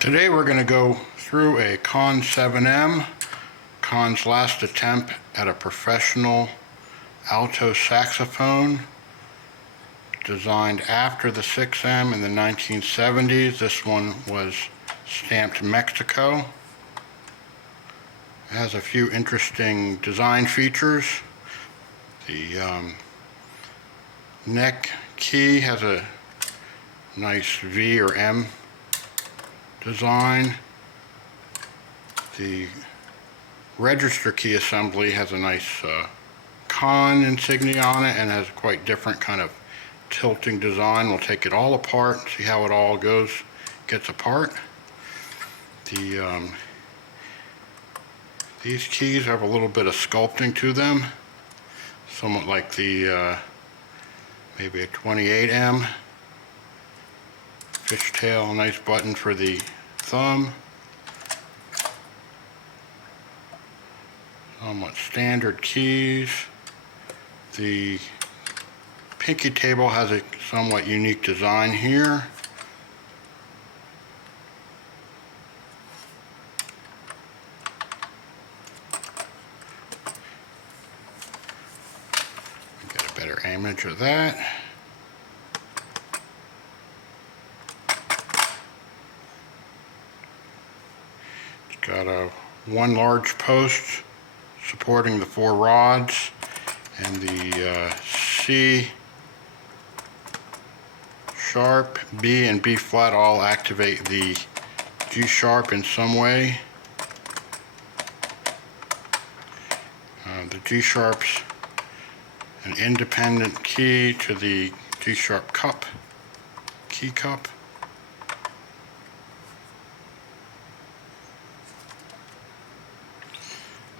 Today we're going to go through a Conn 7M, Conn's last attempt at a professional alto saxophone, designed after the 6M in the 1970s. This one was stamped Mexico. It has a few interesting design features. The neck key has a nice V or M design. The register key assembly has a nice Conn insignia on it and has a quite different kind of tilting design. We'll take it all apart, see how it all gets apart. These keys have a little bit of sculpting to them, somewhat like the maybe a 28M. Fishtail, nice button for the thumb. Somewhat standard keys. The pinky table has a somewhat unique design here. Get a better image of that. Got one large post supporting the 4 rods, and the C sharp, B, and B flat all activate the G sharp in some way. The G sharp's an independent key to the G sharp key cup.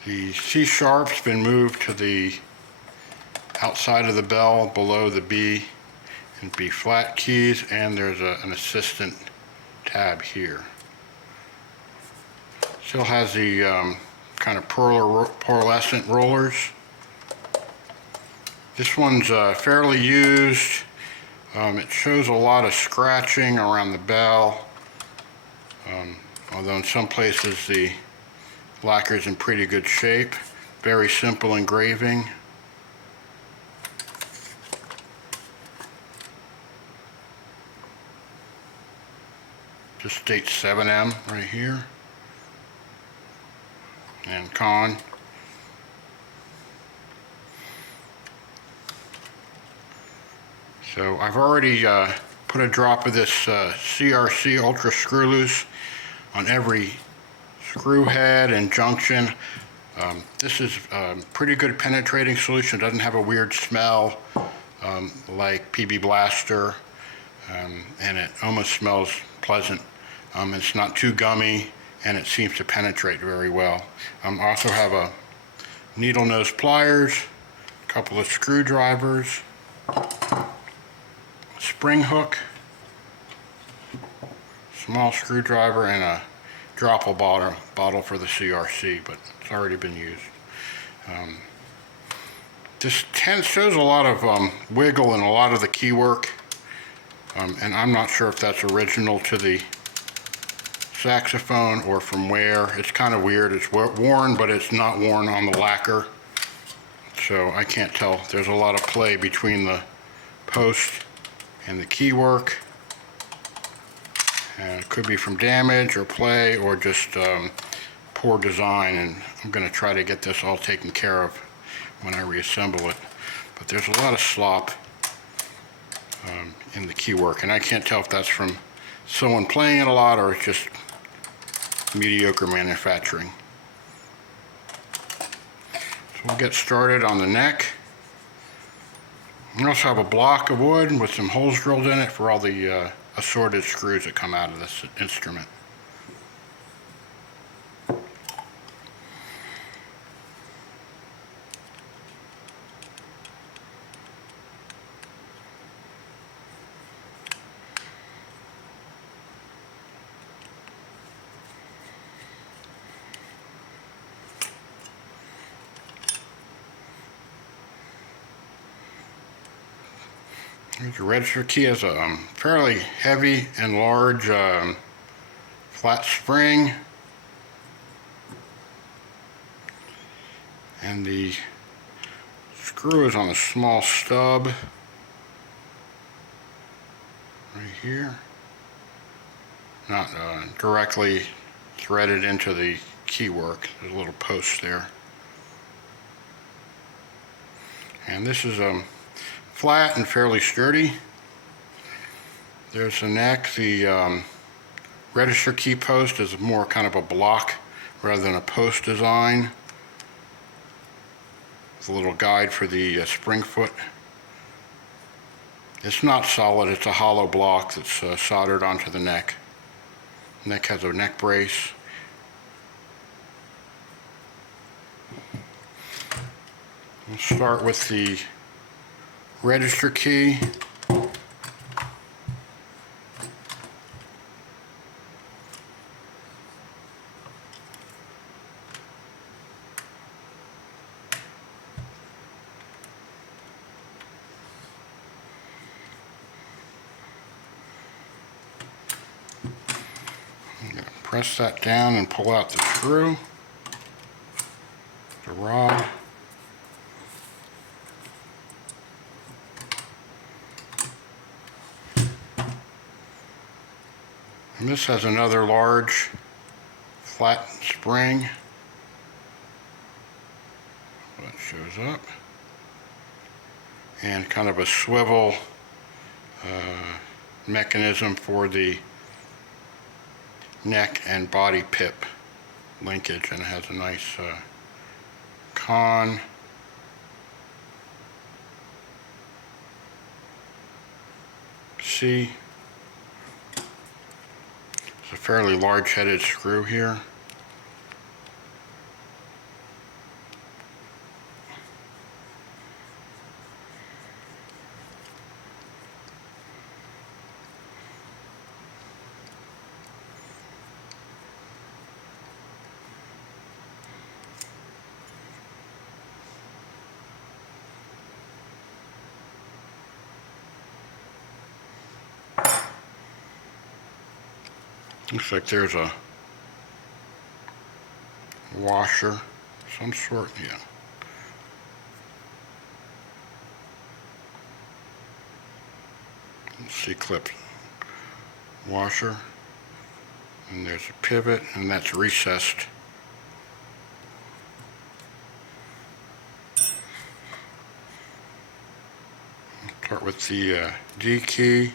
The C sharp's been moved to the outside of the bell below the B and B flat keys, and there's an assistant tab here. Still has the kind of pearlescent rollers. This one's fairly used. It shows a lot of scratching around the bell, although in some places the lacquer is in pretty good shape. Very simple engraving. Just states 7M right here. And Conn. So I've already put a drop of this CRC Ultra Screw Loose on every screw head and junction. This is pretty good penetrating solution. It doesn't have a weird smell like PB Blaster, and it almost smells pleasant. It's not too gummy, and it seems to penetrate very well. I also have a needle nose pliers, a couple of screwdrivers, spring hook, small screwdriver, and a dropper bottle for the CRC, but it's already been used. This shows a lot of wiggle in a lot of the key work, and I'm not sure if that's original to the saxophone or from where. It's kind of weird. It's worn, but it's not worn on the lacquer, so I can't tell. There's a lot of play between the post and the key work. It could be from damage or play or just poor design, and I'm going to try to get this all taken care of when I reassemble it. But there's a lot of slop in the key work, and I can't tell if that's from someone playing it a lot or it's just mediocre manufacturing. So we'll get started on the neck. We also have a block of wood with some holes drilled in it for all the assorted screws that come out of this instrument. The register key has a fairly heavy and large flat spring, and the screw is on a small stub right here, not directly threaded into the keywork. There's a little post there. And this is flat and fairly sturdy. There's the neck. The register key post is more kind of a block rather than a post design. With a little guide for the spring foot. It's not solid, it's a hollow block that's soldered onto the neck. The neck has a neck brace. We'll start with the register key. I'm going to press that down and pull out the screw, the rod. And this has another large flat spring that shows up, and kind of a swivel mechanism for the neck and body pip linkage, and it has a nice Conn C. It's a fairly large headed screw here. Looks like there's a washer, some sort, yeah. C-clip washer, and there's a pivot, and that's recessed. Start with the D key.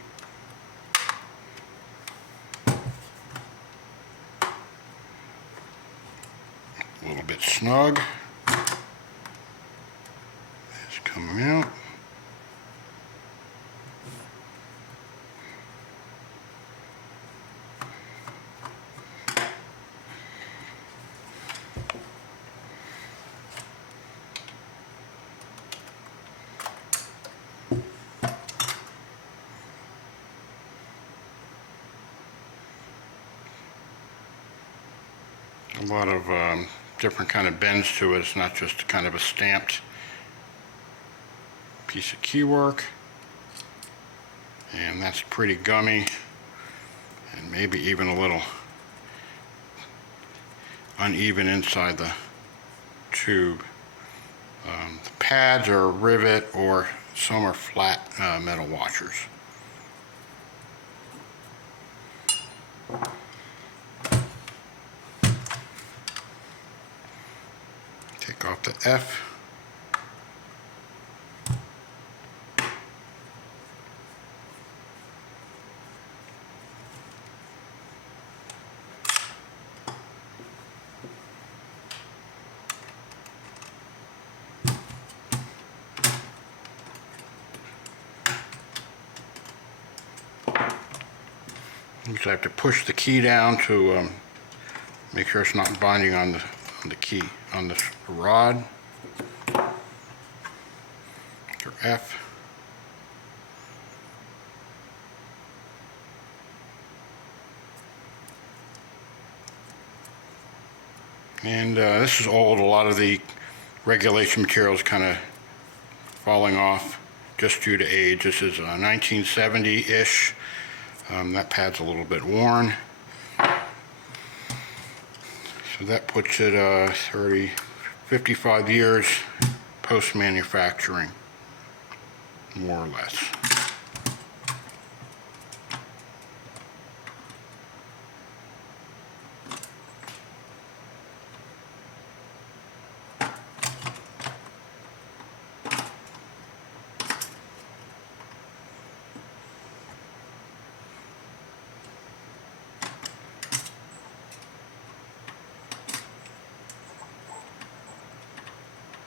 A little bit snug. It's coming out. A lot of different kind of bends to it. It's not just kind of a stamped piece of keywork. And that's pretty gummy, and maybe even a little uneven inside the tube. The pads are rivet, or some are flat metal washers. Take off the F. So I have to push the key down to make sure it's not binding on the key, on the rod. Or F. And this is old. A lot of the regulation material is kind of falling off just due to age. This is 1970-ish. That pad's a little bit worn. So that puts it 30, 55 years post-manufacturing, more or less.